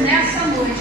nessa noite,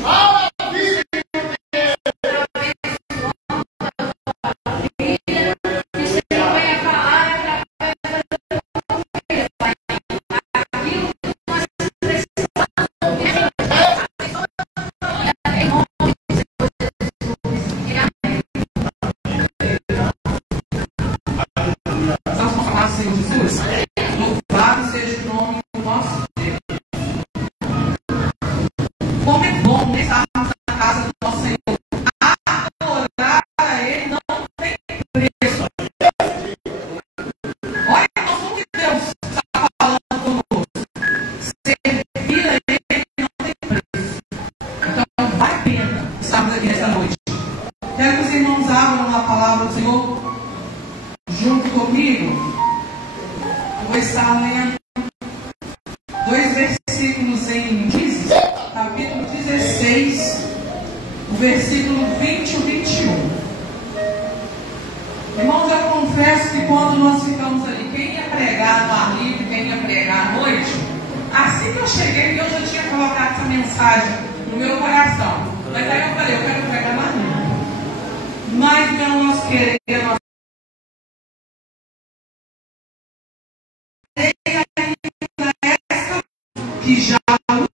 que já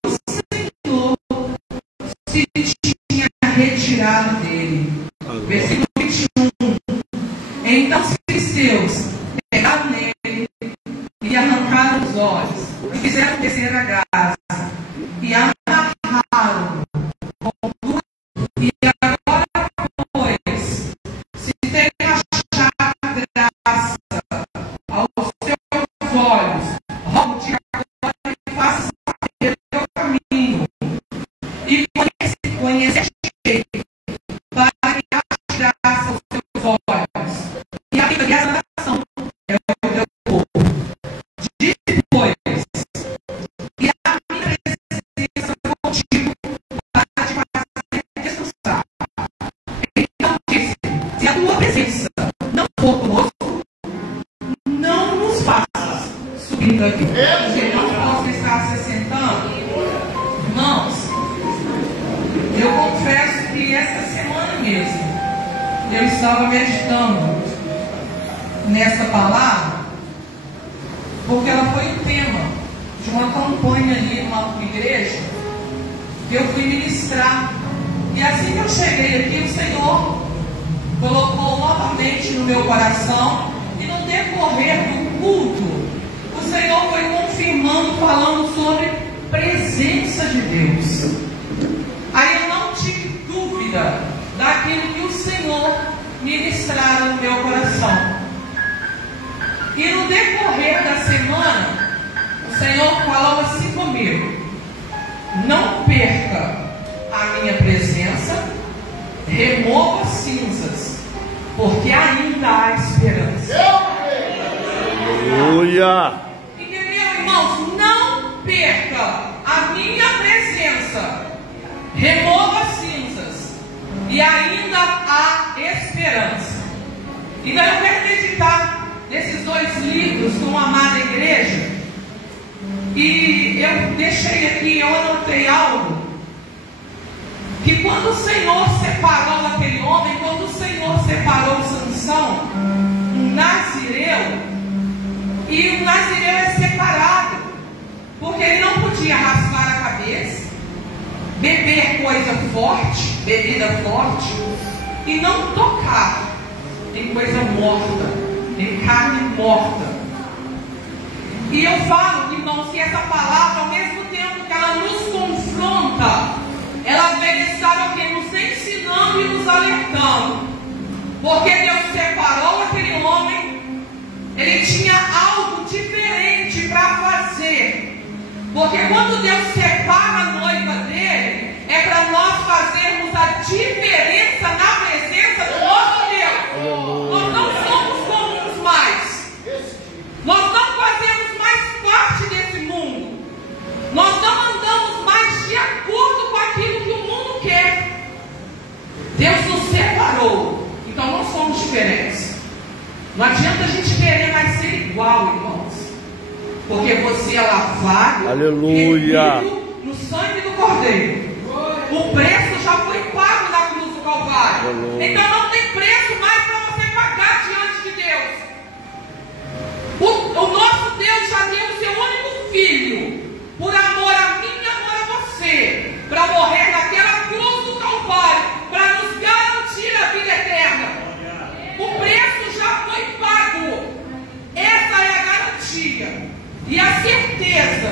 o Senhor se tinha retirado dele. Versículo 21. Então os filisteus pegaram nele e arrancaram os olhos e fizeram descer a Gaza e amarraram com duas. E agora, pois, se tem achado graça aos teus olhos, rogo-te agora que faças saber o teu caminho e conhecer para que ache graça aos teus olhos e a essa nação é o teu povo. Disse, pois, e a minha presença contigo para te fazer descansar. Então disse, se a tua presença não for conosco, não nos faças subir daqui. Os irmãos possam estar se sentando. Irmãos, eu confesso que esta semana mesmo eu estava meditando nessa palavra, porque ela foi o tema de uma campanha ali numa igreja que eu fui ministrar. E assim que eu cheguei aqui, o Senhor colocou novamente no meu coração, e no decorrer do culto o Senhor foi confirmando, falando sobre presença de Deus. Aí eu não tive dúvida daquilo que o Senhor ministrara no meu coração. E no decorrer da semana, o Senhor falou assim comigo: não perca a minha presença, remova cinzas, porque ainda há esperança. Aleluia! Entendeu, irmãos? Não perca a minha presença, remova cinzas, e ainda há esperança. Então eu quero meditar nesses dois livros com a amada igreja. E eu deixei aqui, eu anotei algo, que quando o Senhor separou aquele homem, quando o Senhor separou Sansão, um nazireu, e o nazireu é separado, porque ele não podia raspar a cabeça, beber coisa forte, bebida forte, e não tocar em coisa morta, em carne morta. E eu falo, irmãos, que essa palavra, ao mesmo tempo que ela nos confronta, ela deve estar aqui nos ensinando e nos alertando. Porque Deus separou aquele homem, ele tinha algo diferente para fazer. Porque quando Deus separa a noiva dele, é para nós fazermos a diferença na presença do nosso Deus. Nós não somos comuns mais. Nós não fazemos mais parte desse mundo. Nós não andamos mais de acordo com aquilo que o mundo quer. Deus nos separou. Então não somos diferentes. Não adianta a gente querer mais ser igual, irmãos. Porque você é lavado, aleluia, no sangue do Cordeiro. já deu o seu único filho, por amor a mim e amor a você, para morrer naquela cruz do Calvário, para nos garantir a vida eterna. O preço já foi pago. Essa é a garantia e a certeza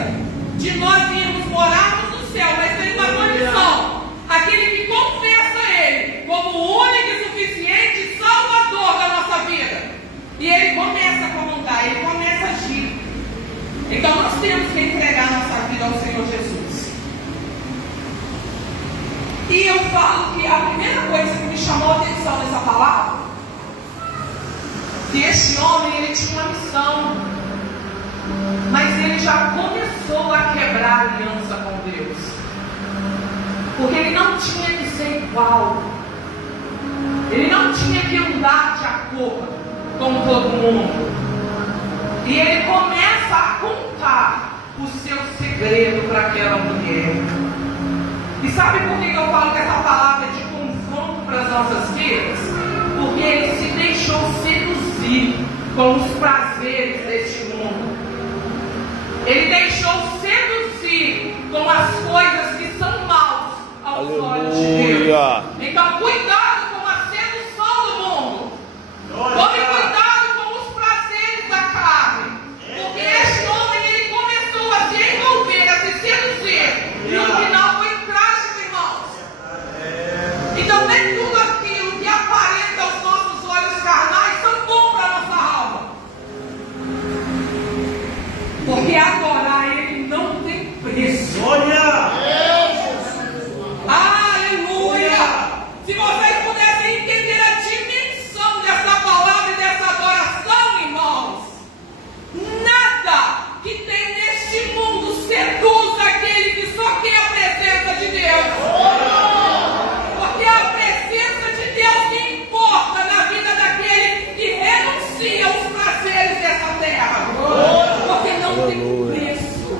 de nós irmos morarmos no céu, mas tem uma condição: aquele que confessa Ele como o único e suficiente Salvador da nossa vida. E Ele começa a comandar, Ele começa a agir. Então nós temos que entregar nossa vida ao Senhor Jesus. E eu falo que a primeira coisa que me chamou a atenção nessa palavra, que este homem, ele tinha uma missão, mas ele já começou a quebrar a aliança com Deus, porque ele não tinha que ser igual, ele não tinha que andar de acordo com todo mundo. E ele começa a contar o seu segredo para aquela mulher. E sabe por que eu falo que essa palavra é de confronto para as nossas vidas? Porque ele se deixou seduzir com os prazeres deste mundo. Ele deixou seduzir com as coisas que são maus aos olhos de Deus. Então cuidado com a sedução do mundo. Tome cuidado com os prazeres da carne. Porque este homem, ele começou a se envolver, a se seduzir. E no final foi trágico, irmãos. Então nem tudo aquilo que aparenta aos nossos olhos carnais são bom para a nossa alma. Porque adorar Ele não tem preço. Aleluia! Se vocês pudessem entender a dimensão dessa palavra e dessa adoração, irmãos, nada que tem neste mundo seduz aquele que só quer a presença de Deus. Porque é a presença de Deus que importa na vida daquele que renuncia aos prazeres dessa terra. Porque não tem preço.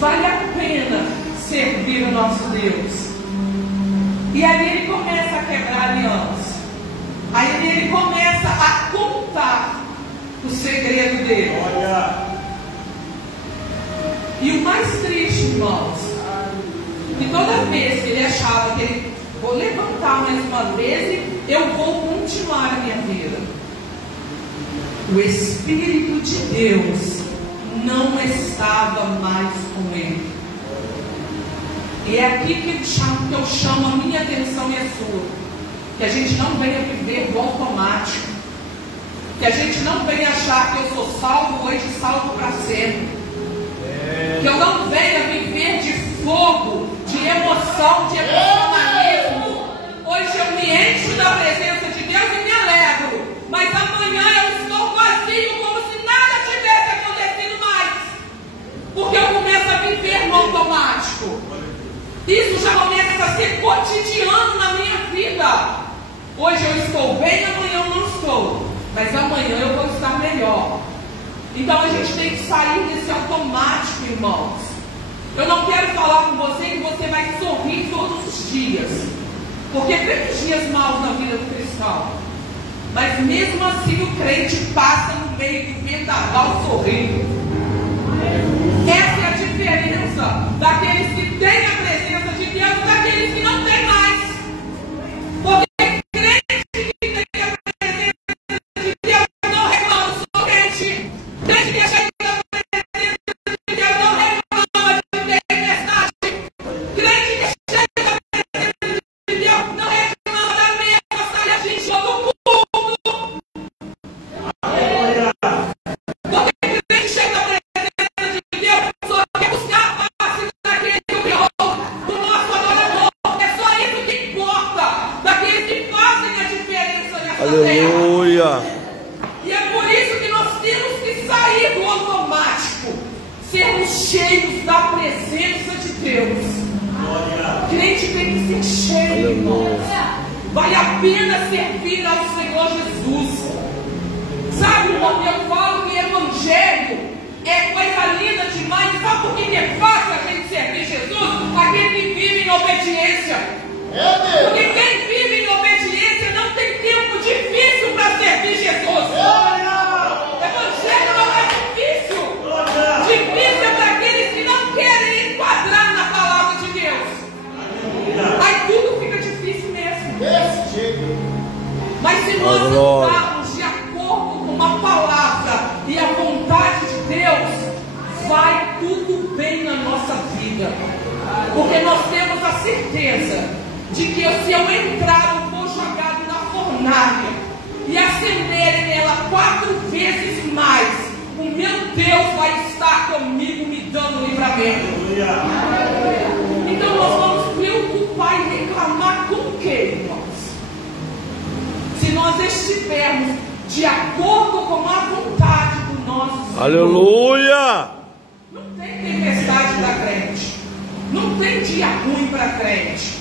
Vale a pena servir o nosso Deus. E aí ele começa a quebrar aliança. Aí ele começa a contar o segredo dele. E o mais triste, irmãos, que toda vez que ele achava que ele vou levantar mais uma vez e eu vou continuar a minha vida, o Espírito de Deus não estava mais com ele. E é aqui que eu chamo a minha atenção e a sua. Que a gente não venha viver no automático. Que a gente não venha achar que eu sou salvo hoje e salvo para sempre. Que eu não venha viver de fogo, de emoção, de emocionalismo. Hoje eu me encho da presença de Deus e me alegro. Mas amanhã eu estou vazio, como se nada tivesse acontecido mais. Porque eu começo a viver no automático. Isso já começa a ser cotidiano na minha vida. Hoje eu estou bem, amanhã eu não estou. Mas amanhã eu vou estar melhor. Então a gente tem que sair desse automático, irmãos. Eu não quero falar com você que você vai sorrir todos os dias. Porque tem dias maus na vida do cristão. Mas mesmo assim o crente passa no meio do vendaval sorrindo. Essa é a diferença daqueles que têm a presença de Deus e daqueles que não têm mais. Porque crente que tem a presença de Deus não reclama do sorvete. Crente que é cheio da presença de Deus não reclama de tempestade. Crente que é cheio da presença de Deus não reclama da mesma saia de todo mundo. Porque crente cheio da presença de Deus só quer buscar a face daquele que o criou, do nosso adorador. É só isso que importa, daqueles que fazem a diferença nessa terra. E é por isso que nós temos que sair do automático, sermos cheios da presença de Deus. Crente tem que ser cheio, irmãos. Vale a pena servir ao Senhor Jesus. Sabe, irmão, eu falo que evangelho é coisa linda demais. E sabe por que é fácil a gente servir Jesus? Aquele que vive em obediência. Porque quem vive em obediência não tem tempo difícil para servir Jesus. Evangelho não é difícil. nós andarmos de acordo com a palavra e a vontade de Deus, vai tudo bem na nossa vida. Porque nós temos a certeza de que se eu entrar, eu vou jogado na fornalha e acenderem nela 4 vezes mais, o meu Deus vai estar comigo, me dando livramento. Então nós vamos preocupar e reclamar com o que, irmãos? Se nós estivermos de acordo com a vontade do nosso Senhor. Aleluia! Não tem tempestade para crente, não tem dia ruim para crente.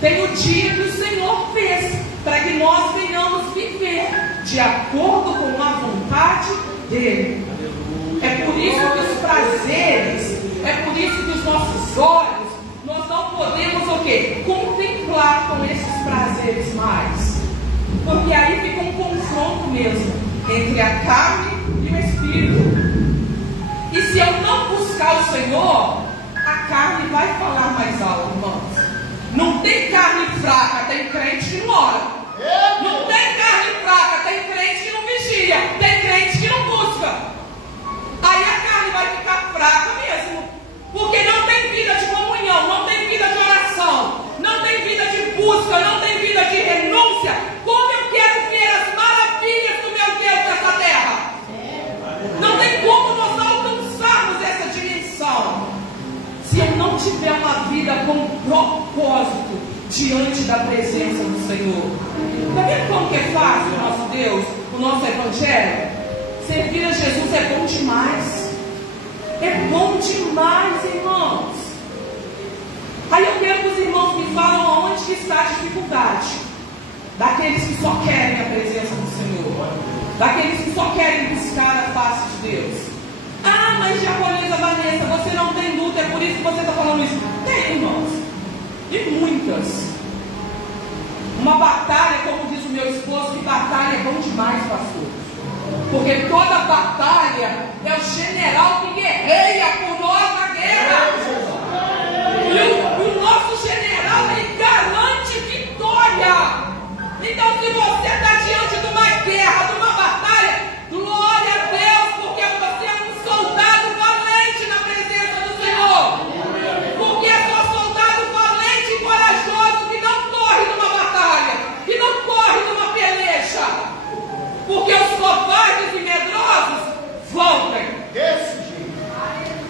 Tem o dia que o Senhor fez para que nós venhamos viver de acordo com a vontade dele. É por isso que os prazeres, é por isso que os nossos olhos, nós não podemos o quê? Contemplar com esses prazeres mais. Porque aí fica um confronto mesmo entre a carne e o espírito. E se eu não buscar o Senhor, a carne vai falar mais alto, irmãos. Não tem carne fraca, tem crente que não ora. Não tem carne fraca, tem crente que não vigia, tem crente que não busca. Aí a carne vai ficar fraca mesmo, porque não tem vida de comunhão, não tem vida de oração, não tem vida de busca, não tem vida de renúncia. Como eu quero ver as maravilhas do meu Deus nessa terra? Não tem como nós alcançarmos essa dimensão se eu não tiver uma vida com propósito diante da presença do Senhor. Está vendo como que é fácil o nosso Deus, o nosso Evangelho? Servir a Jesus é bom demais. É bom demais, irmãos. Aí eu quero que os irmãos me falam onde que está a dificuldade. Daqueles que só querem a presença do Senhor, daqueles que só querem buscar a face de Deus. Ah, mas diaconisa Vanessa, você não tem luta, é por isso que você está falando isso. Tem, irmãos, e muitas. Uma batalha, como diz o meu esposo, que batalha é bom demais, pastor. Porque toda batalha é o general que guerreia por nós na guerra. E o nosso general, ele garante vitória. Então, se você está diante de uma guerra, de uma batalha, glória a Deus, porque você é um soldado valente na presença do Senhor. Porque é um soldado valente e corajoso que não corre numa batalha, que não corre numa peleja. Porque os covardes e medrosos voltem.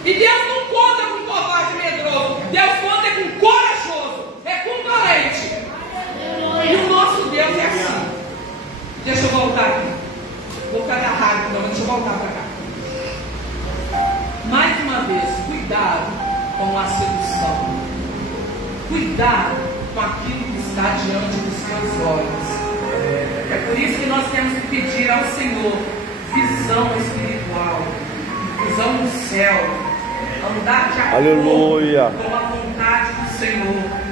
E Deus não conta com covarde e medroso, Deus conta com corajoso, é com valente. E o nosso Deus é assim. Deixa eu voltar aqui. Vou ficar na rádio, então deixa eu voltar para cá. Mais uma vez, cuidado com a sedução. Cuidado com aquilo que está diante dos seus olhos. É por isso que nós temos que pedir ao Senhor visão espiritual, visão do céu, andar de acordo com a vontade do Senhor.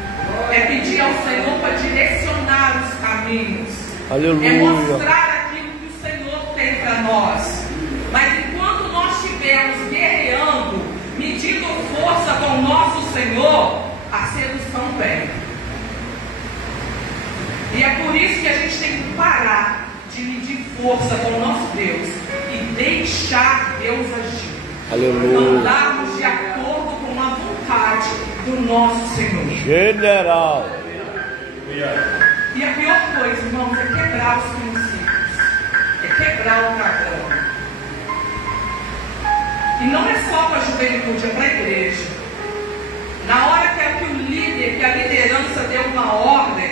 É pedir ao Senhor para direcionar os caminhos. Aleluia. É mostrar aquilo que o Senhor tem para nós. Mas enquanto nós estivermos guerreando, medindo força com o nosso Senhor, a sedução vem. E é por isso que a gente tem que parar de medir força com o nosso Deus e deixar Deus agir. Aleluia. Andarmos de acordo com a vontade do nosso Senhor. General. E a pior coisa, irmãos, é quebrar os princípios. É quebrar o padrão. E não é só para a juventude, é para a igreja. Na hora que o líder, que a liderança deu uma ordem,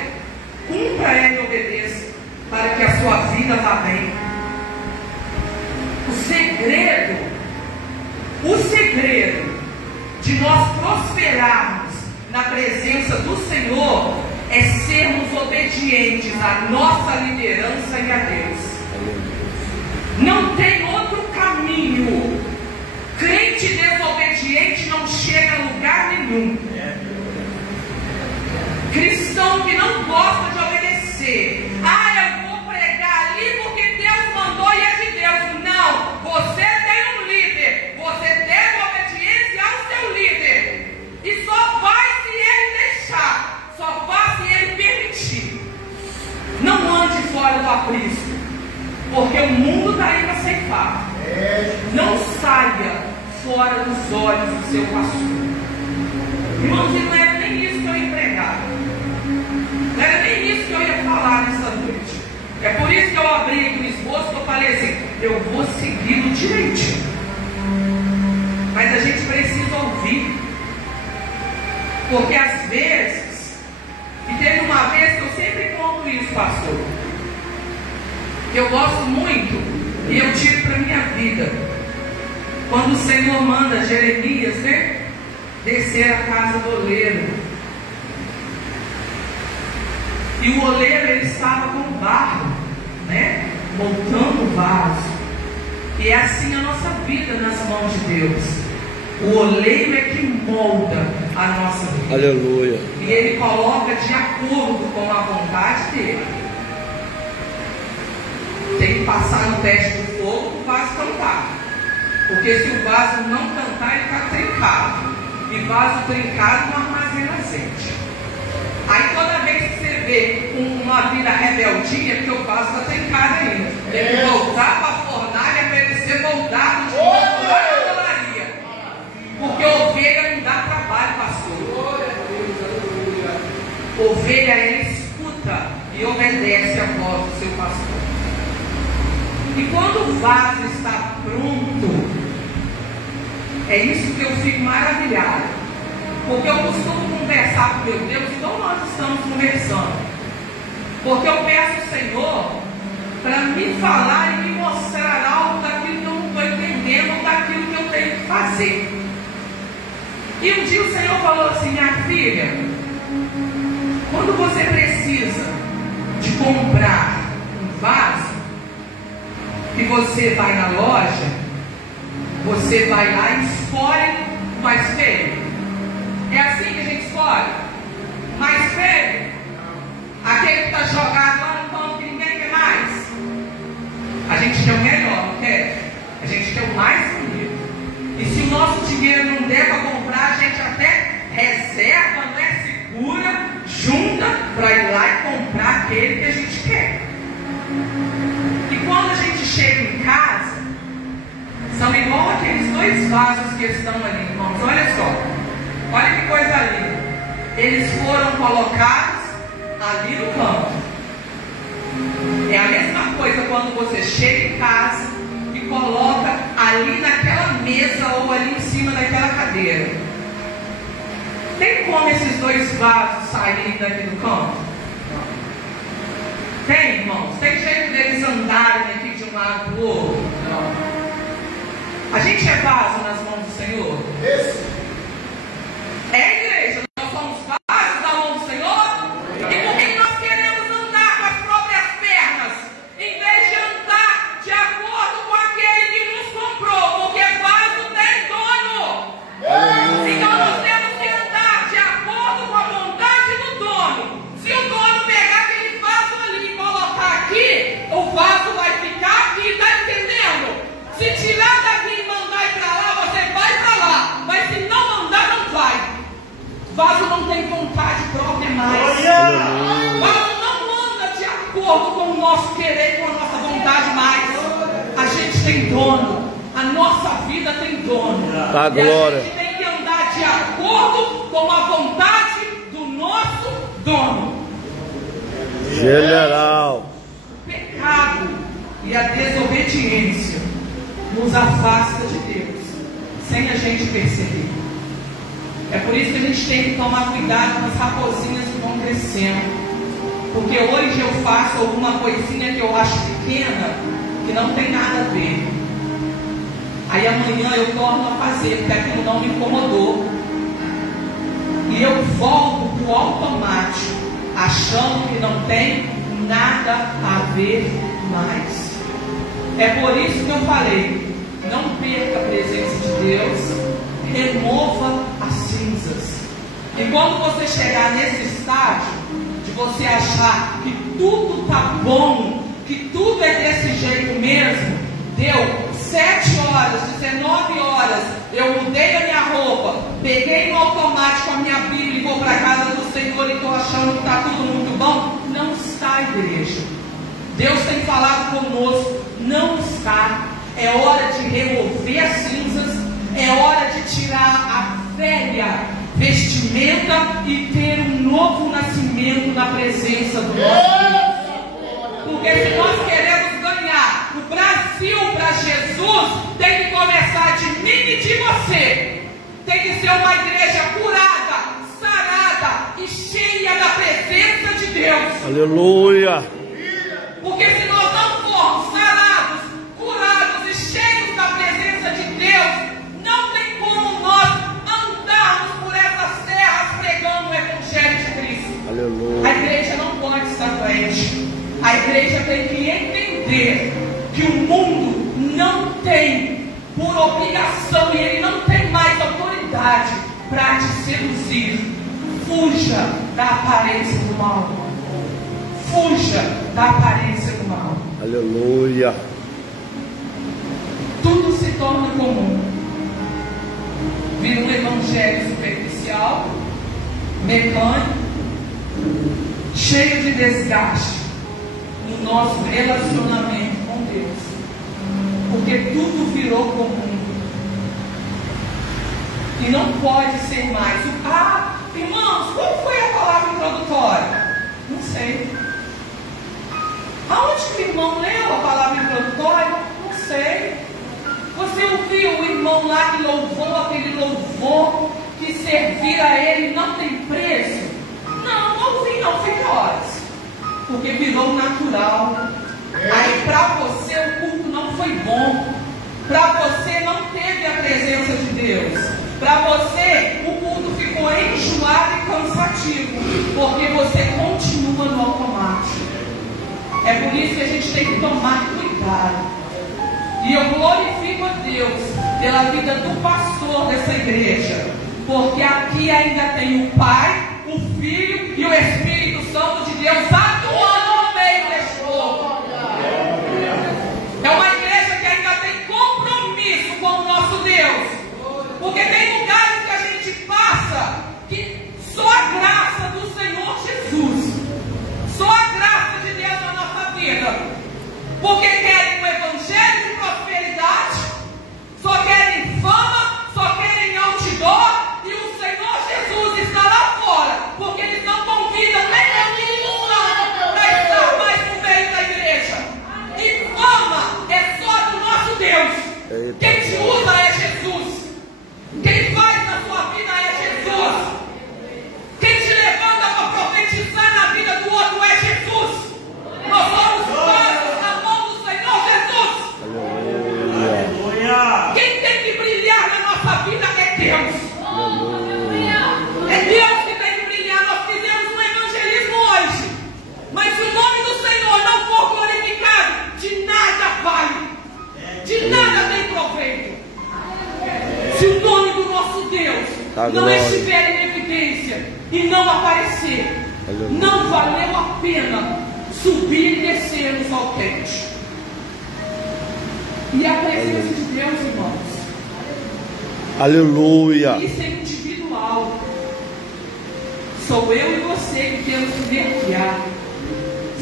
cumpra ela e obedeça, para que a sua vida vá bem. O segredo de nós prosperarmos na presença do Senhor é sermos obedientes à nossa liderança e a Deus. Não tem outro caminho. Crente desobediente não chega a lugar nenhum. Cristão que não gosta de obedecer. Ah, eu vou pregar ali porque Deus mandou e é de Deus. Não, você tem um líder. Você deve obediência ao seu líder. E só vai se ele deixar. Só vai se ele permitir. Não ande fora do aprisco. Porque o mundo está aí para ceifar. Não saia fora dos olhos do seu pastor. Irmãos, e não era nem isso que eu ia pregar. Não era nem isso que eu ia falar nessa noite. É por isso que eu abri aqui o esboço, que eu falei assim, eu vou segui-lo direitinho. Mas a gente precisa ouvir. Porque às vezes, e teve uma vez que eu sempre conto isso, pastor, que eu gosto muito e eu tiro para a minha vida. Quando o Senhor manda Jeremias, né, descer a casa do oleiro. E o oleiro, ele estava com barro, né, montando o vaso. E é assim a nossa vida nas mãos de Deus. O oleiro é que molda a nossa vida. Aleluia. E ele coloca de acordo com a vontade dele. Tem que passar no teste do fogo o vaso cantar. Porque se o vaso não cantar, ele está trincado. E vaso trincado não armazena azeite. Aí toda vez que você vê uma vida rebeldia, porque o vaso está trincado ainda, tem que voltar para a fornalha para ele ser moldado de novo lá na olaria. Porque ovelha não dá trabalho, pastor. Ovelha, ela escuta e obedece a voz do seu pastor. E quando o vaso está pronto, é isso que eu fico maravilhado. Porque eu costumo conversar com meu Deus, igual nós estamos conversando. Porque eu peço ao Senhor para me falar e me mostrar algo daquilo que eu não estou entendendo, ou daquilo que eu tenho que fazer. E um dia o Senhor falou assim: minha filha, quando você precisa de comprar um vaso, que você vai na loja, você vai lá e escolhe o mais feio. É assim que a gente escolhe? Mais feio? Aquele que está jogado lá no pão que ninguém quer mais. A gente quer o melhor, não quer? A gente quer o mais bonito. E se o nosso dinheiro não der para comprar, a gente até reserva, não é? Segura, junta para ir lá e comprar aquele que a gente quer. E quando a gente chega em casa, são igual aqueles dois vasos que estão ali, irmãos. Olha só. Olha que coisa linda. Eles foram colocados ali no canto. É a mesma coisa quando você chega em casa e coloca ali naquela mesa ou ali em cima daquela cadeira. Tem como esses dois vasos saírem daqui do canto? Tem, irmãos? Tem jeito deles andarem aqui de um lado para o outro? Não. A gente é vaso nas mãos do Senhor? Isso. É, igreja, nós somos vasos na mão do Senhor. E por que nós queremos andar com as próprias pernas, em vez de andar de acordo com aquele que nos comprou? Porque vaso tem dono. Então nós temos que andar de acordo com a vontade do dono. Se o dono pegar aquele vaso ali e colocar aqui, o vaso vai ficar aqui, tá entendendo? Se tirar daqui e mandar ir para lá, você vai para lá. Mas se não mandar, não vai. Vaso não tem vontade própria mais. Vaso não anda de acordo com o nosso querer, com a nossa vontade mais. A gente tem dono. A nossa vida tem dono. A glória. A gente tem que andar de acordo com a vontade do nosso dono. General. O pecado e a desobediência nos afasta de Deus, sem a gente perceber. É por isso que a gente tem que tomar cuidado com as raposinhas que vão crescendo. Porque hoje eu faço alguma coisinha que eu acho pequena, que não tem nada a ver. Aí amanhã eu torno a fazer, porque aquilo não me incomodou. E eu volto para o automático, achando que não tem nada a ver mais. É por isso que eu falei, não perca a presença de Deus, remova as cinzas. E quando você chegar nesse estágio de você achar que tudo está bom, que tudo é desse jeito mesmo, deu 7 horas, 19 horas, eu mudei a minha roupa, peguei no automático a minha Bíblia e vou para a casa do Senhor e estou achando que está tudo muito bom. Não está, igreja. Deus tem falado conosco não está. É hora de remover as cinzas, é hora de tirar a velha vestimenta e ter um novo nascimento na presença do nosso Deus. Porque se nós queremos ganhar o Brasil para Jesus, tem que começar de mim e de você. Tem que ser uma igreja curada, sarada e cheia da presença de Deus. Aleluia. Porque se nós não formos sarados, curados e cheios da presença de Deus, não tem como nós andarmos por essas terras pregando o Evangelho de Cristo. Aleluia. A igreja não pode estar doente. A igreja tem que entender que o mundo não tem por obrigação e ele não tem mais autoridade para te seduzir. Fuja da aparência do mal. Fuja da aparência do mal. Aleluia. Tudo se torna comum. Vira um evangelho superficial, mecânico, cheio de desgaste no nosso relacionamento com Deus. Porque tudo virou comum. E não pode ser mais. Irmãos, qual foi a palavra introdutória? Não sei. Aonde que o irmão leu a palavra introdutória? Não sei. Você ouviu o irmão lá que louvou aquele louvor, que servir a ele não tem preço? Não ouvi não, fique horas. Porque virou natural. Aí para você o culto não foi bom. Para você não teve a presença de Deus. Para você o culto ficou enjoado e cansativo. Porque você continua no automático. É por isso que a gente tem que tomar cuidado. E eu glorifico a Deus pela vida do pastor dessa igreja. Porque aqui ainda tem o Pai, o Filho e o Espírito Santo de Deus atuando no meio deste povo. É uma igreja que ainda tem compromisso com o nosso Deus. Porque tem lugares que a gente passa que só a graça do Senhor Jesus, só a graça de Deus na nossa vida. Porque querem um evangelho de prosperidade, só querem fama, só querem outdoor, e o Senhor Jesus está lá fora, porque eles não convidam nem o Espírito Santo para estar mais no meio da igreja. E fama é só do nosso Deus. Quem te usa é Jesus. Quem faz na sua vida é Jesus. Quem te levanta para profetizar na vida do outro é Jesus. Nós somos vasos na mão do Senhor Jesus. Aleluia. Quem tem que brilhar na nossa vida é Deus. É Deus que tem que brilhar. Nós fizemos um evangelismo hoje, mas se o nome do Senhor não for glorificado, de nada vale, de nada tem proveito. Se o nome do nosso Deus não estiver em evidência e não aparecer, não valeu a pena subir e descer nos alqueires. E a presença de Deus, irmãos, Aleluia. isso é individual. Sou eu e você que temos que mergulhar.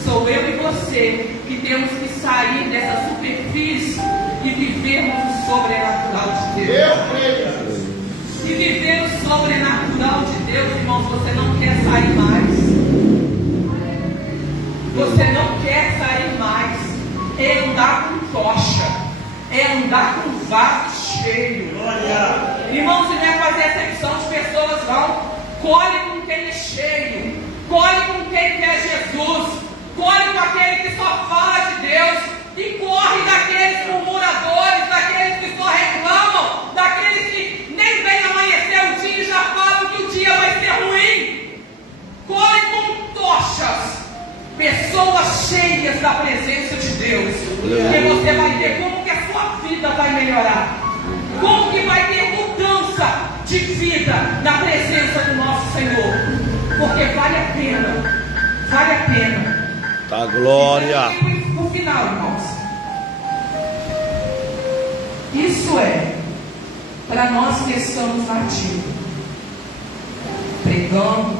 Sou eu e você que temos que sair dessa superfície e vivermos o sobrenatural de Deus. E viver o sobrenatural de Deus, irmãos, você não quer sair mais. Você não quer sair mais. É andar com tocha. É andar com vaso cheio. Irmãos, se vai fazer acepção de pessoas, não. Colhe com quem é cheio. Colhe com quem quer Jesus. Colhe com aquele que só fala de Deus. E corre daqueles murmuradores, daqueles que só reclamam, daqueles que nem vem amanhecer o dia e já falam que o dia vai ser ruim. Corre com tochas, pessoas cheias da presença de Deus. Porque você vai ver como que a sua vida vai melhorar, como que vai ter mudança de vida na presença do nosso Senhor. Porque vale a pena, vale a pena. Tá glória. No final, irmãos, isso é para nós que estamos ativos, pregando,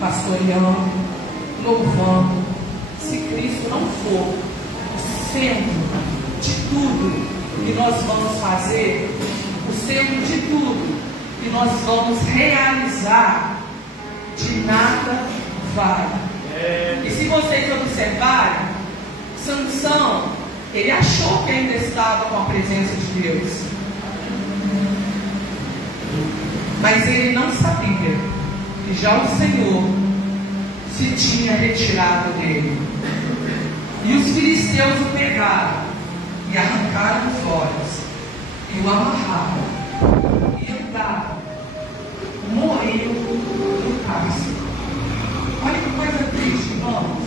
pastoreando, louvando. Se Cristo não for sendo de tudo que nós vamos fazer, o centro de tudo que nós vamos realizar, de nada vale. E se vocês observarem, Sansão, ele achou que ainda estava com a presença de Deus, mas ele não sabia que já o Senhor se tinha retirado dele. E os filisteus o pegaram e arrancaram os olhos e o amarraram e andaram, morreu no cárcere. Olha que coisa triste, irmãos,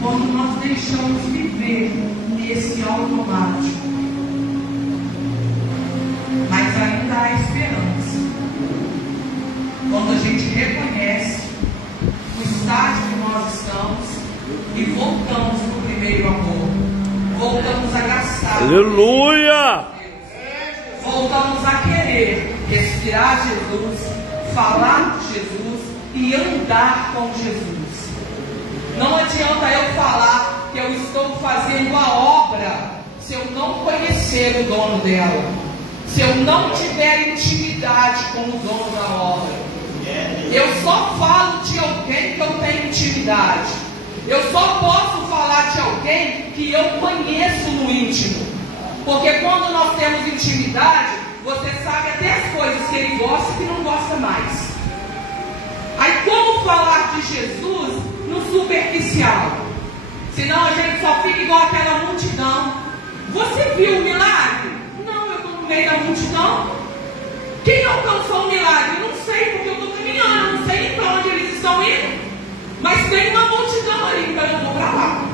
quando nós deixamos viver nesse automático. Mas ainda há esperança quando a gente reconhece o estágio que nós estamos e voltamos para o primeiro amor, voltamos a gastar, Aleluia! voltamos a querer respirar Jesus, falar de Jesus e andar com Jesus. Não adianta eu falar que eu estou fazendo a obra se eu não conhecer o dono dela, se eu não tiver intimidade com o dono da obra. Eu só falo de alguém que eu tenho intimidade. Eu só posso falar de alguém que eu conheço no íntimo. Porque quando nós temos intimidade, você sabe até as coisas que ele gosta e que não gosta mais. Aí como falar de Jesus no superficial? Senão a gente só fica igual aquela multidão. Você viu o milagre? Não, eu estou no meio da multidão. Quem alcançou o milagre? Não sei, porque eu estou caminhando, não sei nem para onde eles estão indo. Mas tem uma multidão ali, então eu vou para lá.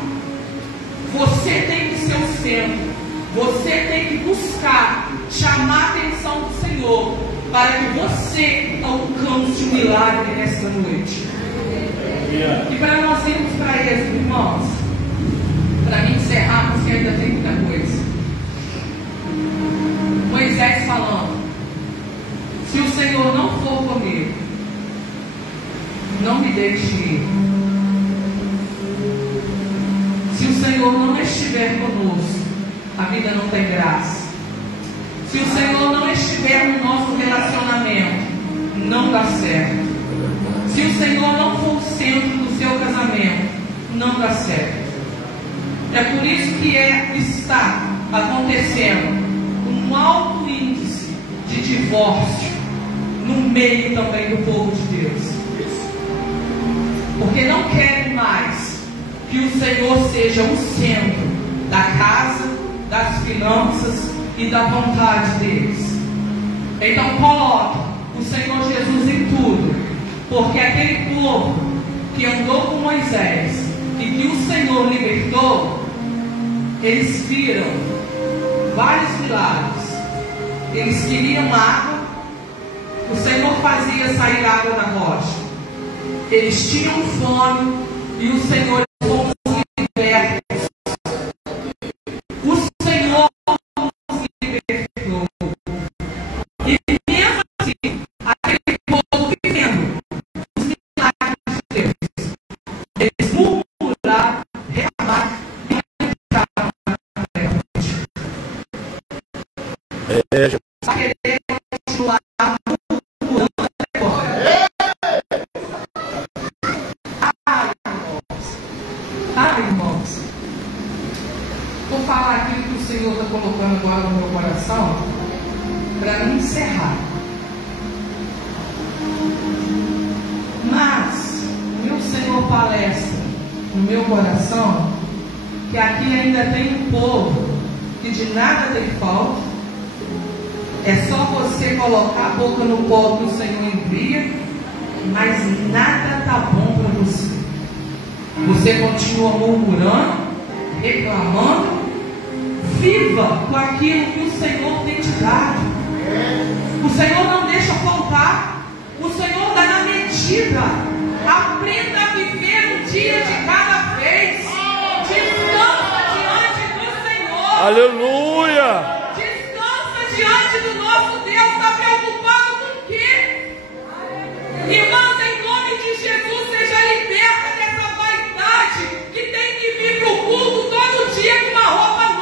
Você tem que ser o centro. Você tem que buscar, chamar a atenção do Senhor, para que você alcance o milagre nesta noite. E para nós irmos para isso, irmãos, para encerrarmos, que ainda tem muita coisa. Moisés falando: se o Senhor não for comigo, não me deixe ir. Se o Senhor não estiver conosco, a vida não tem graça. Se o Senhor não estiver no nosso relacionamento, não dá certo. Se o Senhor não for o centro do seu casamento, não dá certo. É por isso que está acontecendo um alto índice de divórcio no meio também do povo de Deus. Porque não querem mais que o Senhor seja o centro da casa, das finanças e da vontade deles. Então coloque o Senhor Jesus em tudo, porque aquele povo que andou com Moisés e que o Senhor libertou, eles viram vários milagres. Eles queriam água, o Senhor fazia sair água da rocha. Eles tinham fome e o Senhor os libertou. O Senhor os libertou. E mesmo assim, aquele povo vivendo os milagres de Deus, eles murmuraram, reclamaram e entraram na terra. Só querer continuar murmurando agora. Irmãos, vou falar aquilo que o Senhor está colocando agora no meu coração para me encerrar. Mas o meu Senhor palestra no meu coração que aqui ainda tem um povo que de nada tem falta. É só você colocar a boca no pó que o Senhor envia, mas nada está bom para você. Você continua murmurando, reclamando. Viva com aquilo que o Senhor tem te dado. O Senhor não deixa faltar. O Senhor dá na medida. Aprenda a viver um dia de cada vez. Descansa diante do Senhor. Aleluia! Descansa diante do nosso Deus. Está preocupado com o quê? Irmãos, em nome de Jesus, seja liberta dessa vaidade que tem que vir para o culto todo dia com uma roupa nova.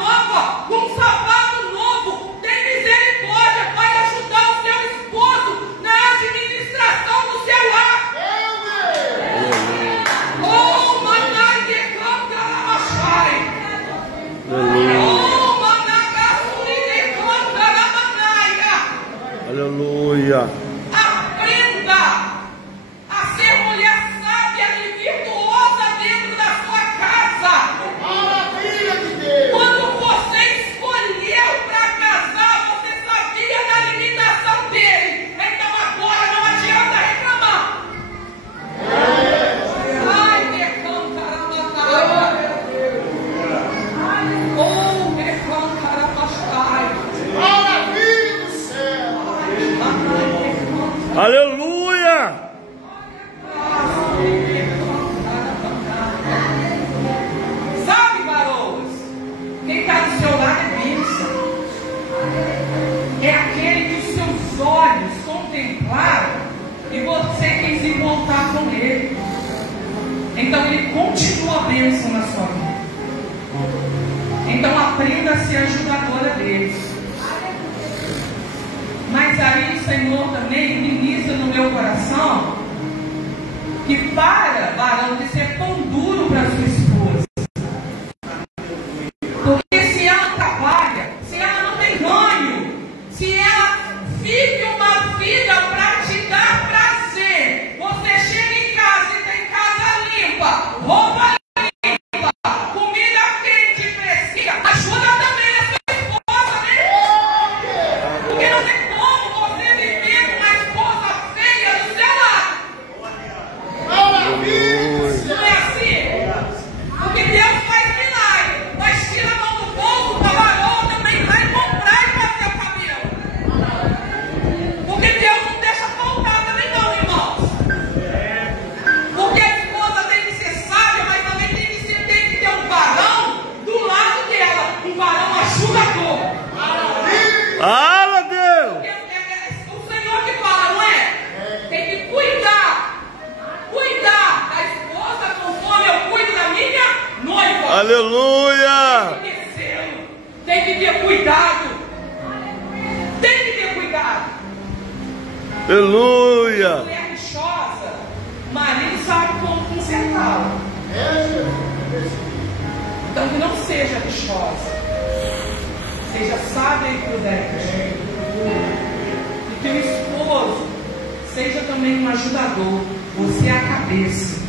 voltar com Ele. Então Ele continua a bênção na sua vida. Então aprenda a ser ajudadora dele. Mas aí o Senhor também ministra no meu coração que para varão de ser tão duro para sua esposa. Porque se ela trabalha, se ela não tem ganho, se ela vive uma vida para te dar prazer, você chega em casa e tem casa limpa, roupa limpa, comida quente e fresquinha, ajuda também a sua esposa, né? Porque não tem como você viver com uma esposa feia do seu lado. Não é assim? Porque Deus faz milagre, mas tira a mão do bolso para a varoa também vai comprar e fazer o cabelo. Porque Deus não deixa faltar também não, irmãos. Porque a esposa tem que ser sábia, mas também tem que ter um varão do lado dela, um varão ajudador. Fala, Deus! O Senhor que fala, não é? Tem que cuidar da esposa conforme eu cuido da minha noiva. Aleluia! Tem que ter cuidado. Tem que ter cuidado. Aleluia! Mulher rixosa, o marido sabe como consertá-la. Então que não seja rixosa, seja sábia e prudente. E que o esposo seja também um ajudador. Você é a cabeça,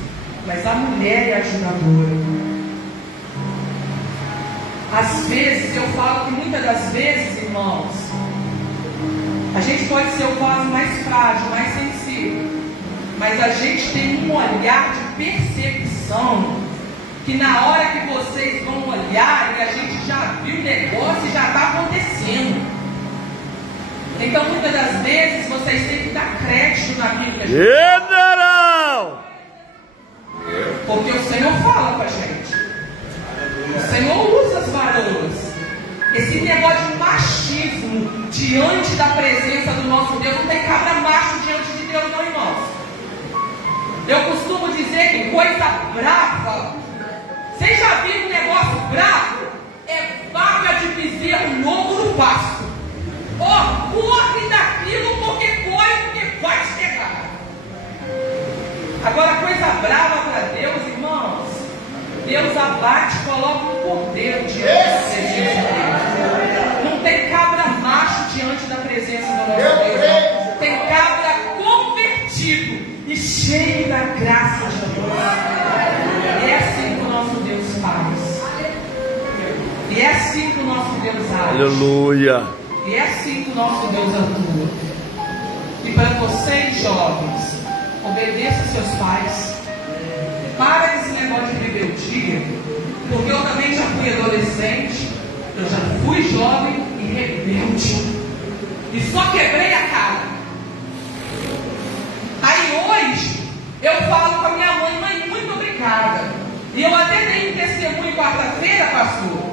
mas a mulher é a ajudadora. Às vezes, eu falo que muitas das vezes, irmãos, a gente pode ser o vaso mais frágil, mais sensível, mas a gente tem um olhar de percepção, que na hora que vocês vão olhar, a gente já viu o negócio e já está acontecendo. Então, muitas das vezes, vocês têm que dar crédito naquilo que a gente General! porque o Senhor fala com a gente. O Senhor usa as varoas. Esse negócio de machismo diante da presença do nosso Deus, não tem cabra macho diante de Deus, não, irmãos. Eu costumo dizer que coisa brava, vocês já viram um negócio bravo? É vaca de bezerro novo no pasto. Ó, corre daquilo porque vai te pegar. Agora, coisa brava para Deus, irmãos, Deus abate e coloca um cordeiro diante da presença dele. Não tem cabra macho diante da presença do nosso Deus, não. Tem cabra convertido e cheio da graça de Deus. E é assim que o nosso Deus faz. E é assim que o nosso Deus age. Aleluia! E é assim que o nosso Deus atua. E para vocês, jovens, obedeça seus pais. Para desse negócio de rebeldia, porque eu também já fui adolescente, eu já fui jovem e rebelde. E só quebrei a cara. Aí hoje, eu falo com a minha mãe, mãe, muito obrigada. E eu até dei um testemunho quarta-feira, pastor,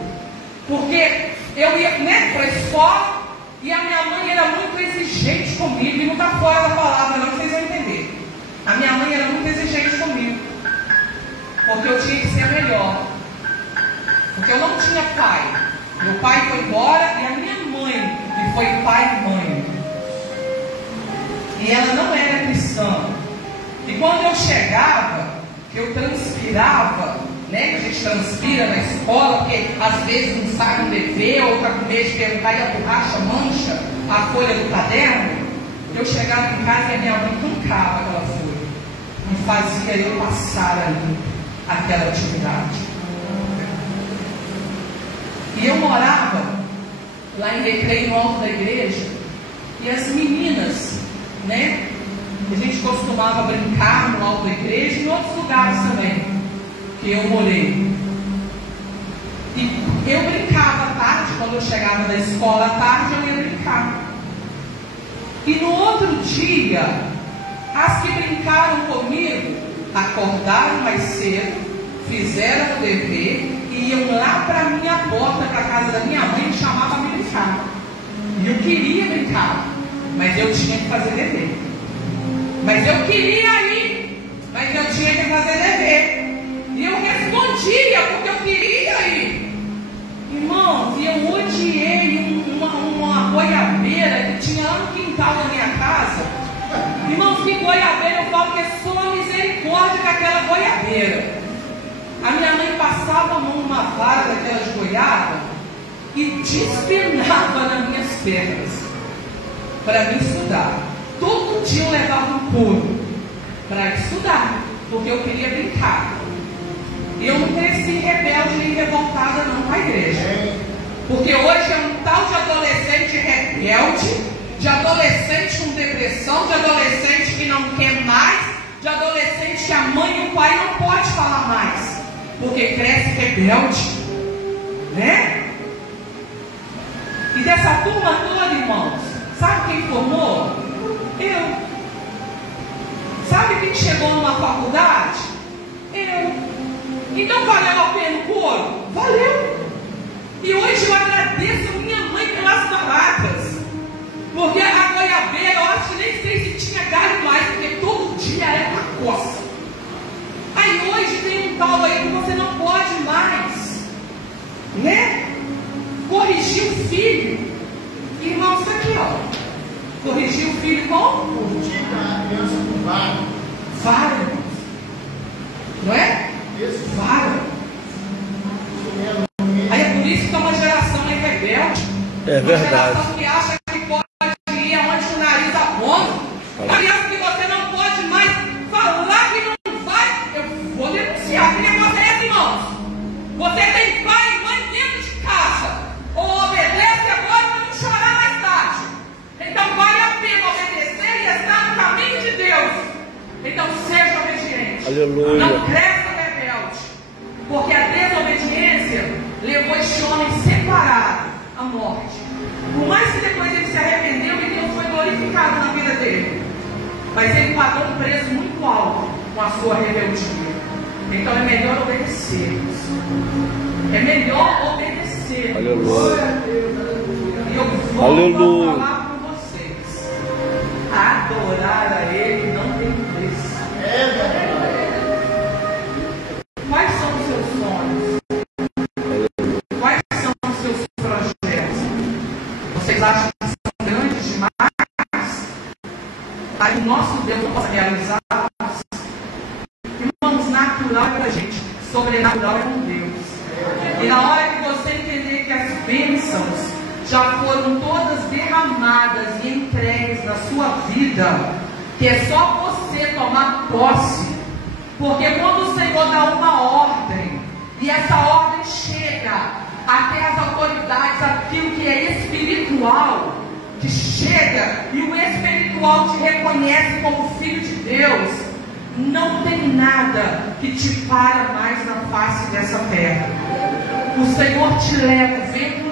porque eu ia para a escola e a minha mãe era muito exigente comigo. E não está fora da palavra, não, vocês vão entender. A minha mãe era muito exigente comigo, porque eu tinha que ser melhor. Porque eu não tinha pai. Meu pai foi embora e a minha mãe, que foi pai e mãe. E ela não era cristã. E quando eu chegava, que eu transpirava, né? Que a gente transpira na escola, porque às vezes não sai um bebê, ou para comer de perguntar e a borracha mancha a folha do caderno. Eu chegava em casa e a minha mãe arrancava aquela folha e fazia eu passar ali aquela atividade. E eu morava lá em Recreio, no alto da igreja, e as meninas, né? A gente costumava brincar no alto da igreja e em outros lugares também que eu morei. E eu brincava à tarde, quando eu chegava da escola à tarde, eu ia brincar. E no outro dia, as que brincaram comigo acordaram mais cedo, fizeram o dever e iam lá para a minha porta, para a casa da minha mãe, e chamavam para me brincar. E eu queria brincar, mas eu tinha que fazer dever. Mas eu queria ir mas eu tinha que fazer dever. E eu respondia porque eu queria ir. Irmãos, e eu odiei uma goiabeira que tinha lá no quintal da minha casa. Irmãos, que goiabeira, eu falo que é só misericórdia com aquela goiabeira. A minha mãe passava a mão numa vara daquela de goiaba e despenava nas minhas pernas para me estudar. Todo dia eu levava um couro para estudar, porque eu queria brincar. E eu não cresci rebelde nem revoltada não com a igreja. Porque hoje é um tal de adolescente rebelde, de adolescente com depressão, de adolescente que não quer mais, de adolescente que a mãe e o pai não pode falar mais, porque cresce rebelde, né? E dessa turma toda, irmãos, sabe quem formou? Eu. Sabe quem chegou numa faculdade? Eu. Então valeu a pena o couro? Valeu. E hoje eu agradeço a minha mãe pelas baratas, porque a goiabeira, eu acho que nem sei se tinha galho mais, porque todo dia era uma coça. Aí hoje tem um tal aí que você não pode mais, né? Corrigir o filho. Irmão, isso aqui, ó. Corrigir o filho com? Curtir a criança com vara. Vara, irmãos. Não é? Vara. Aí é por isso que é uma geração rebelde. É verdade. Uma geração que acha que pode ir aonde o nariz aponta. Uma criança que você não pode mais falar que não vai. Eu vou denunciar. Que negócio é esse, irmãos? Você tem pai e mãe dentro de casa. Ou obedece agora para não chorar mais tarde. Então vale a pena obedecer e estar no caminho de Deus. Então seja obediente. Aleluia. Não cresça rebelde. Porque a desobediência levou esse homem separado à morte. Por mais que depois ele se arrependeu e Deus foi glorificado na vida dele, mas ele pagou um preço muito alto com a sua rebeldia. Então é melhor obedecermos. É melhor obedecer. Aleluia. E eu vou Aleluia. falar com vocês: adorar a Ele não tem preço. Quais são os seus sonhos? Quais são os seus projetos? Vocês acham que são grandes demais? Aí o nosso Deus não pode realizá-los? Irmãos, natural é pra gente, sobrenatural é com Deus. E na hora que você entender que as bênçãos já foram todas derramadas e entregues na sua vida, que é só você tomar posse. Porque quando o Senhor dá uma ordem, e essa ordem chega até as autoridades, aquilo que é espiritual, que chega e o espiritual te reconhece como filho de Deus, não tem nada que te para mais na face dessa terra. O Senhor te leva, o vento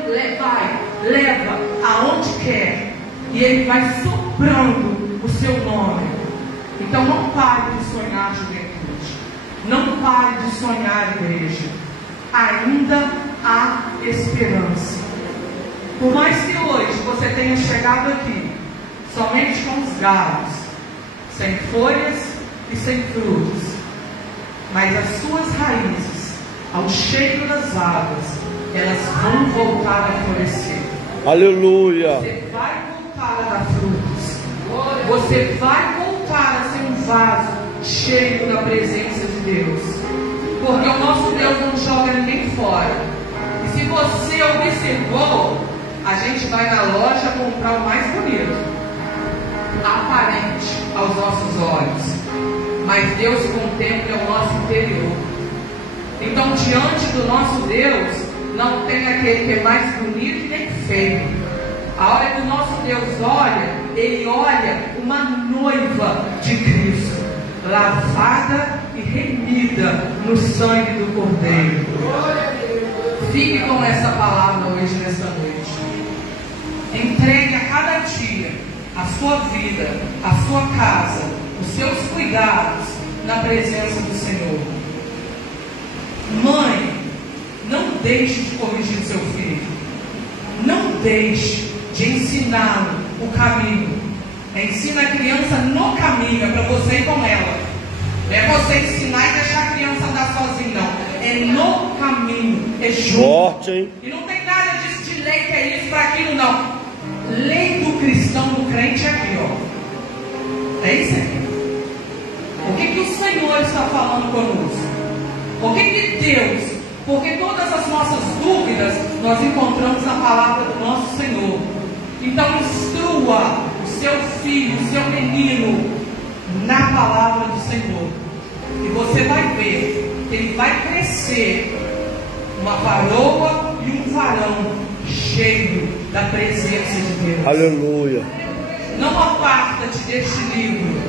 leva aonde quer, e Ele vai soprando o seu nome. Então não pare de sonhar, juventude. Não pare de sonhar, igreja. Ainda há esperança. Por mais que hoje você tenha chegado aqui somente com os galhos, sem folhas e sem frutos, mas as suas raízes, ao cheiro das águas, elas vão voltar a florescer. Aleluia. Você vai voltar a dar frutos. Você vai voltar a ser um vaso cheio da presença de Deus. Porque o nosso Deus não joga ninguém fora. E se você observou, a gente vai na loja comprar o mais bonito, aparente aos nossos olhos, mas Deus contempla o nosso interior. Então, diante do nosso Deus, não tem aquele que é mais bonito nem feio. A hora que o nosso Deus olha, Ele olha uma noiva de Cristo, lavada e remida no sangue do Cordeiro. Fique com essa palavra hoje, nessa noite. Entregue a cada dia a sua vida, a sua casa, os seus cuidados na presença do Senhor. Mãe, não deixe de corrigir seu filho. Não deixe de ensiná-lo o caminho. Ensina a criança no caminho, é para você ir com ela. Não é jejum. Forte, hein? E não tem nada disso de lei, que é isso, para aquilo, não. Lei do cristão, do crente é aqui, ó. É isso aqui. O que o Senhor está falando conosco? O que Deus? Porque todas as nossas dúvidas nós encontramos na palavra do nosso Senhor. Então instrua o seu filho, o seu menino na palavra do Senhor. E você vai ver que ele vai crescer uma varoa e um varão cheio da presença de Deus. Aleluia. Não aparta-te deste livro,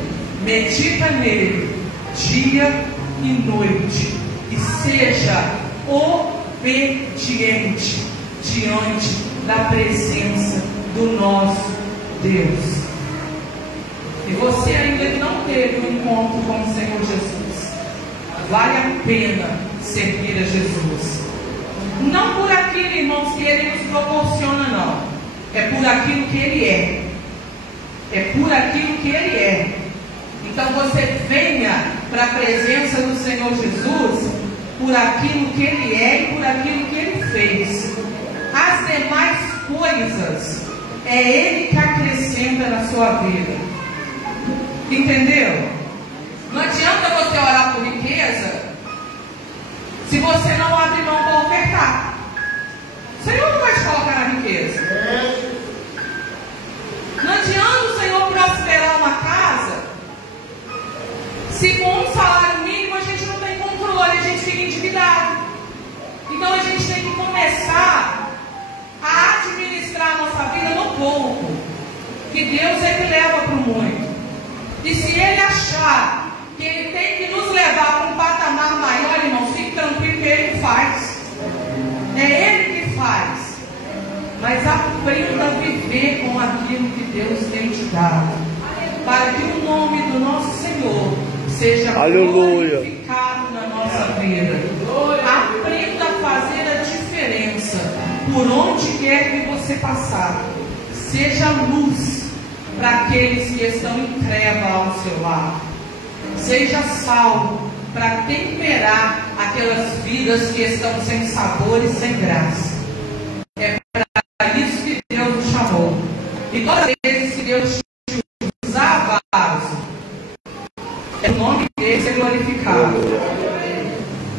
medita nele dia e noite, e seja obediente diante da presença do nosso Deus. E você ainda não teve um encontro com o Senhor Jesus, vale a pena servir a Jesus. Não por aquilo, irmãos, que Ele nos proporciona, não. É por aquilo que Ele é. É por aquilo que Ele é. Então você venha para a presença do Senhor Jesus por aquilo que Ele é e por aquilo que Ele fez. As demais coisas é Ele que acrescenta na sua vida. Entendeu? Não adianta você orar por riqueza se você não abre mão para ofertar. O Senhor não vai te colocar na riqueza. Não adianta o Senhor prosperar uma casa se com um salário mínimo a gente não tem controle, a gente fica endividado. Então a gente tem que começar a administrar a nossa vida no pouco, que Deus é que leva para o muito. E se Ele achar que Ele tem que nos levar para um patamar maior, irmão, fique tranquilo que Ele faz. É Ele que faz. Mas aprenda a viver com aquilo que Deus tem te dado, para que o nome do nosso Senhor seja glorificado na nossa vida. Aprenda a fazer a diferença por onde quer que você passar. Seja luz para aqueles que estão em treva ao seu lado. Seja sal para temperar aquelas vidas que estão sem sabor e sem graça. É para isso que Deus nos chamou. E todas as vezes que Deus te usar vaso, é o nome dele ser glorificado.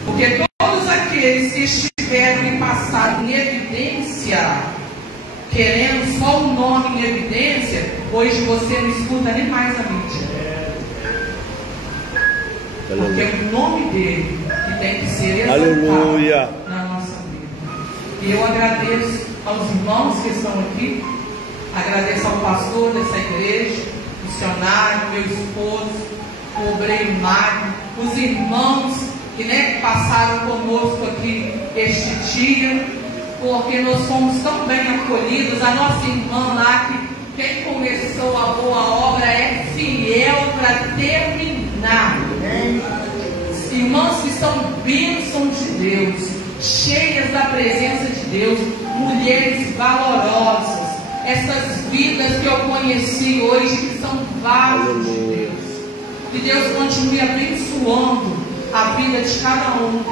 Porque todos aqueles que estiveram em passado em evidência, querendo só o nome em evidência, hoje você não escuta nem mais a mídia. Porque é o nome dele que tem que ser exaltado na nossa vida. E eu agradeço aos irmãos que estão aqui, agradeço ao pastor dessa igreja, missionário, meu esposo, o obreiro Mário, os irmãos que passaram conosco aqui este dia, porque nós fomos tão bem acolhidos. A nossa irmã lá, que quem começou a boa obra é fiel para terminar. Irmãos que são bênçãos de Deus, cheias da presença de Deus, mulheres valorosas, essas vidas que eu conheci hoje, que são vasos de Deus. Que Deus continue abençoando a vida de cada um,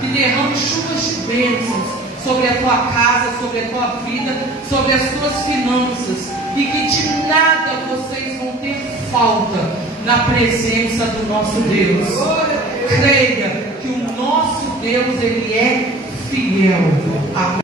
que derrame chuvas de bênçãos sobre a tua casa, sobre a tua vida, sobre as tuas finanças, e que de nada vocês vão ter falta na presença do nosso Deus. Creia que o nosso Deus, Ele é fiel. Amém.